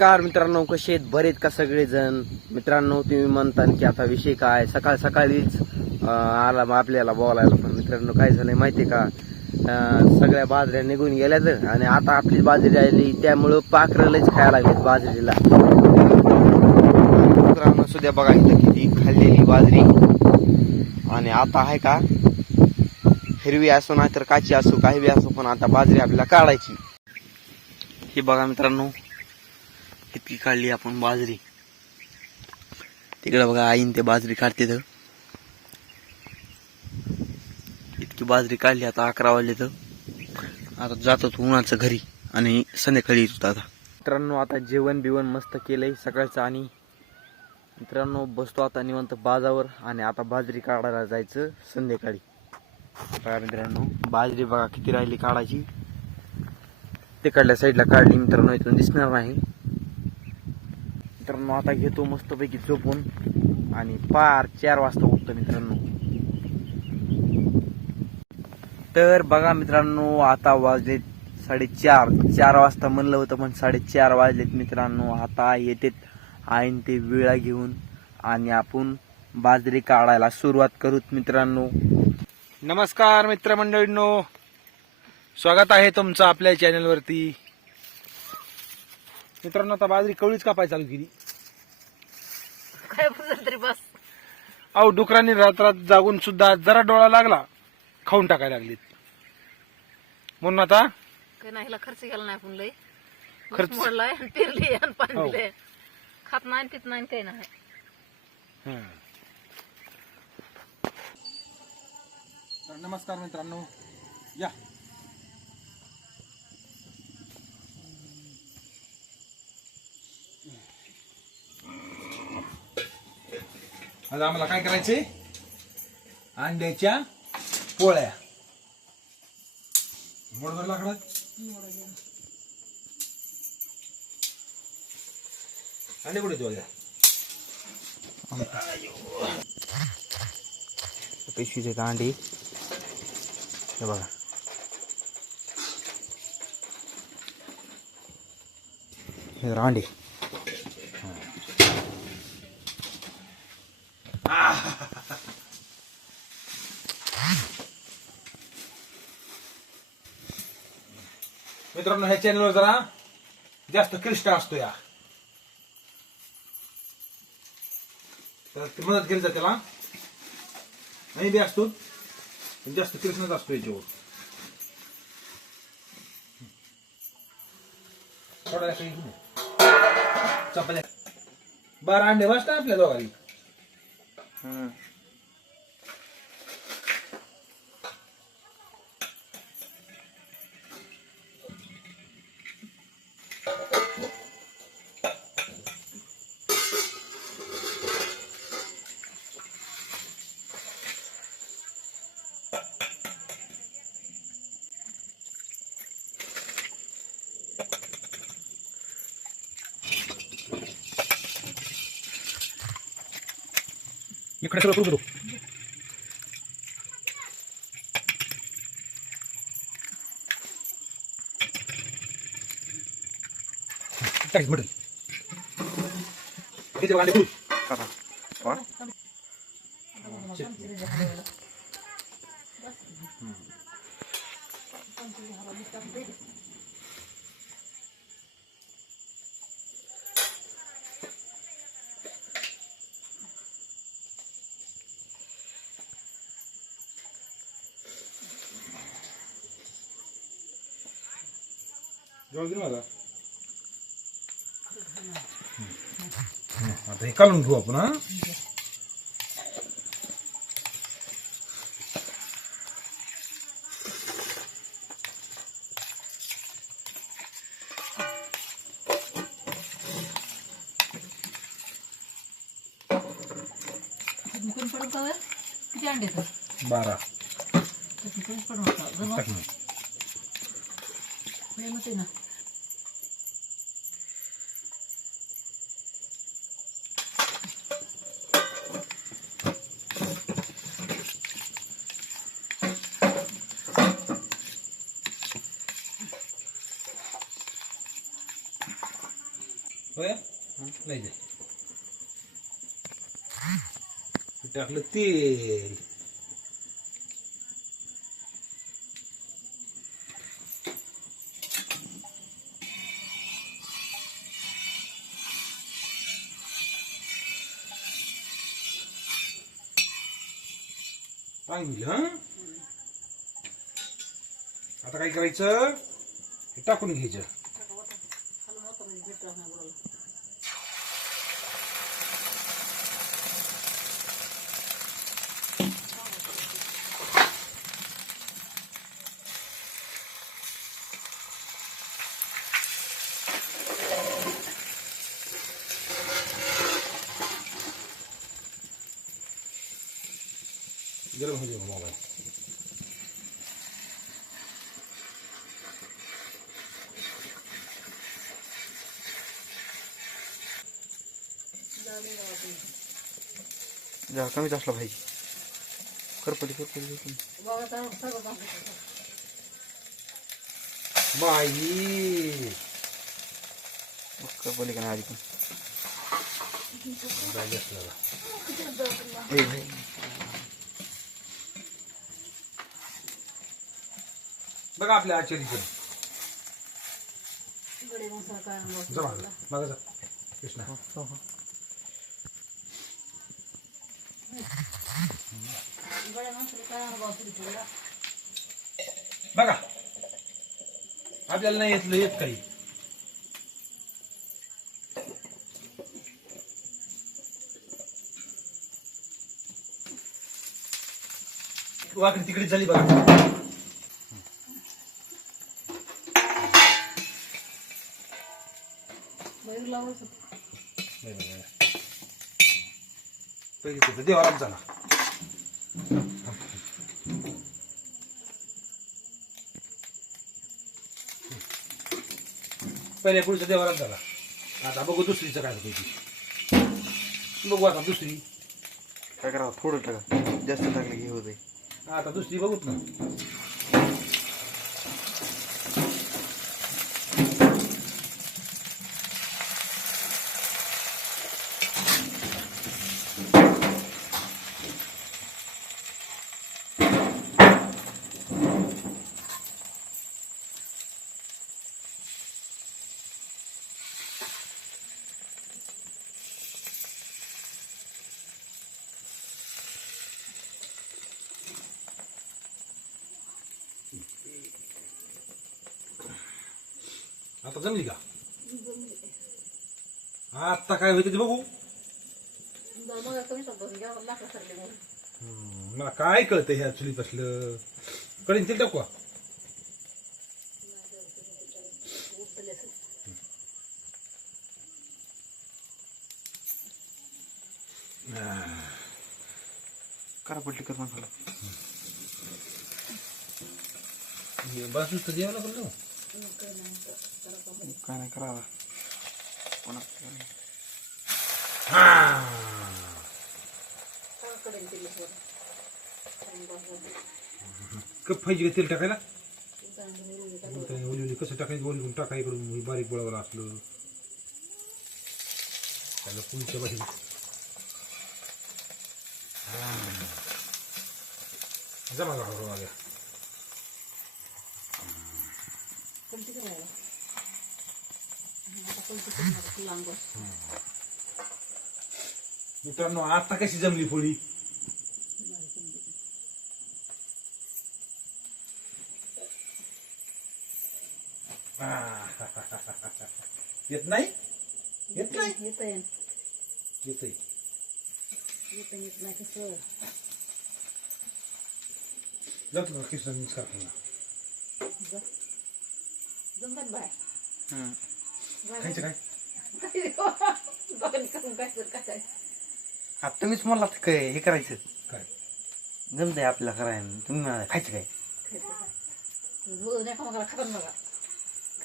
नमस्कार मित्रांनो, कसे आहेत? बरेत का सगळेजण? मित्रांनो, तुम्ही म्हणता की आता विषय काय, सकाळीच आला आपल्याला बोलायला. पण मित्रांनो, काय झालंय माहितीये का, सगळ्या बाजऱ्या निघून गेल्यात आणि आता आपली बाजरी राहिली, त्यामुळं पाखरलंच खायला लागलेत बाजरीला. मित्रांनो, सुद्धा बघा इथं किती खाल्लेली बाजरी. आणि आता आहे का, हिरवी असो नाही तर काची असो, काही बी असो, पण आता बाजरी आपल्याला काढायची. हे बघा मित्रांनो, इतकी काढली आपण बाजरी. तिकडे बघा आईन ते बाजरी काढते तर इतकी बाजरी काढली. आता 11 वाजले तर आता जातो उन्हाचं घरी आणि संध्याकाळी येतो. आता मित्रांनो, आता जेवण बिवण मस्त केलंय सकाळचं. आणि मित्रांनो, बसतो आता निवांत बाजावर आणि आता बाजरी काढायला जायचं संध्याकाळी. बघा मित्रांनो, बाजरी बघा किती राहिली काढायची. तिकडल्या साईडला काढली मित्रांनो, इथून दिसणार नाही. मित्रांनो, आता घेतो मस्तपैकी झोपून आणि 4 वाजता उठतो मित्रांनो. तर बघा मित्रांनो, आता वाजलेत 4:30. 4 वाजता म्हणलं होतं पण 4:30 वाजलेत मित्रांनो. आता येतेत आईन ते विळा घेऊन आणि आपण बाजरी काढायला सुरुवात करूत मित्रांनो. नमस्कार मित्रमंडळींनो, स्वागत आहे तुमचं आपल्या चॅनलवरती. मित्रांनो, आता बाजरी कवळीच कापाय चालू केली. काय बोलत तरी बस. अहो, डुकरांनी रात्रात जागून सुद्धा जरा डोळा लागला खाऊन टाकायला लागलीत. म्हणून आता काय नाही, हिला खर्च केला नाही आपण लय. खर्च- मोडलाय आणि पेरली आणि पाणी हो. दिलंय. खात नाही पित नाही काही नाही. हं. तर नमस्कार मित्रांनो, या आज आम्हाला काय करायचे, अंड्याच्या पोळ्या. मोडवर लाकडात अंडे कुठे तुझ्या? पिशवीचे कांडे हे बघा. हे रांडे. मित्रांनो, ह्या चॅनलवर जरा जास्त कृष्ण असतो या, तर ती मदत केली जाते त्याला. नाही बी असतो पण जास्त कृष्णच असतो याच्यावर. थोडा चपात्या 12 अंडे वाजता आपल्या दोघांनी. इकडे सगळं करू. काय म्हटलं किती वांडे करू. मला आता हे काढून घेऊ आपण. हा, मुकून पडून कवर किती अंडे येतात? 12 मुकून पडून होतं. जणू टाक ना. होते ना. होय नाही दे टाकलं तेल चांगली. आता काय करायचं हे टाकून घ्यायचं. गरम होऊ दे मोबाईल. जरा कमीच असला पाहिजे. करपली करपली बाई करपली का नाही आधी पण. जायला असलेला. ए भाई बघा आपल्या आचारीचं जमा बघा जा कृष्णा. बघा आपल्याला नाही येत काही. वाकडी तिकडे झाली बघा. पहिले देवाराम झाला. पहिले पुढचा देवाराम झाला. आता बघू दुसरीचं काय होतं. बघू आता दुसरी काय करावं. थोडं टाका जास्त टाकलं की होते. आता दुसरी बघूत ना. आता जमली का. आता काय होतं ते बघू. मला काय कळतं ह्या चुलीत असलं. कळीन तेल टाकू. करपली कर मग बस नुसतं जेवायला बोललो. काय नाही करावं. कप पाहिजे का तेल टाकायला. ओली कसं टाकायचं. ओली टाका इकडून बारीक गोळावर असलं त्याला पुढच्या बाजूला. जमा करा माझ्या. मित्रांनो आता कशी जमली पोळी. येत नाही. येत नाही. येतंय. जातो का कृष्णा मिक्स करताना. खायचं काय. आता तुम्हीच मला काय हे करायचं. काय जमतंय आपल्याला करायला. तुम्ही मला खायचं काय.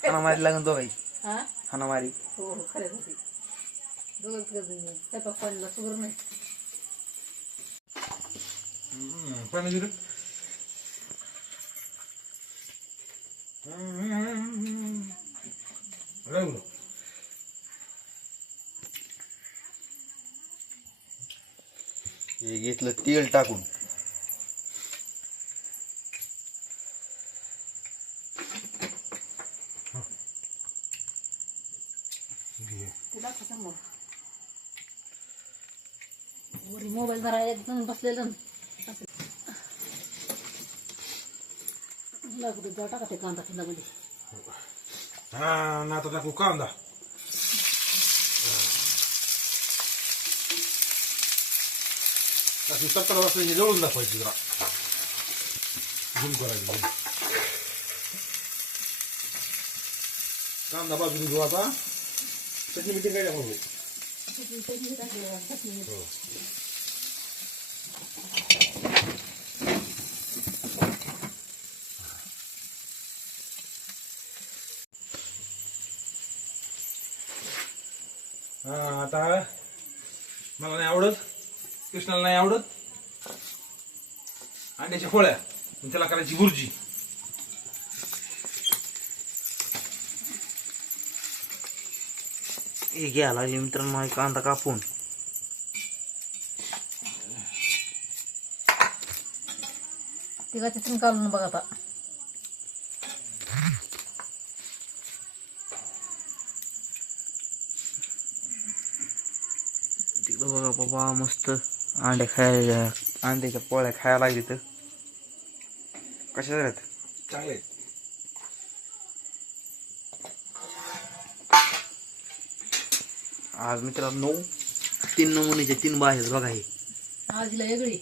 हाणामारी लागून दोघाई. हाणामारी. पाणी दिलं. राहू हे घेतलं तेल टाकून. मोबाईल जरा एकदम बसलेलं लागू जाऊ टाका ते कांदा मध्ये. हा ना आता टाकू कांदा. अशी 17 वाजता जळून दाखवायची जरा झूम करायची. कांदा बाजून घेऊ आता. चटणी मिठी काय टाकू. हा आता मला नाही आवडत, कृष्णाला नाही आवडत अंड्याच्या पोळ्या. त्याला करायची भुर्जी. हे घ्या लागले मित्रांनो हा कांदा कापून. तिघाची चिकन काढून बघा आता. तिकडं बघा बाबा मस्त अंडे खायला, अंड्याच्या पोळ्या खायला लागली तर कशा झाल्यात. चांगले. आज मित्रांनो 3 नमुन्याचे 3 बाहेर बघा. हे आजीला वेगळी,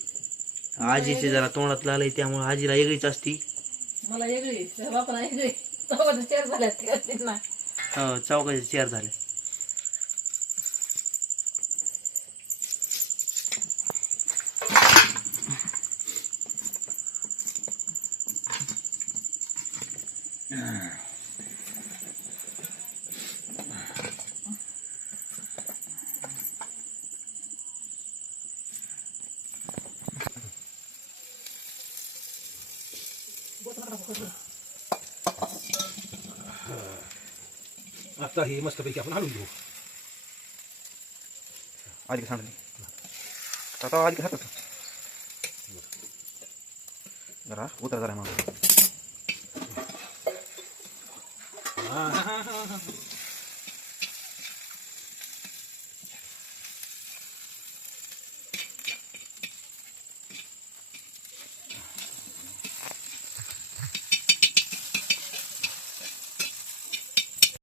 आजीचे जरा तोंडात लागले त्यामुळे आजीला वेगळीच असती. मला वेगळी, बापाला वेगळी. चौघांचे चेअर झाल्यात ना. चौकाचे चेअर झाले. आता ही मस्तपैकी आपण हलवून घेऊ. आजी सांगली आता आजी खात जरा उतर जरा मग. हा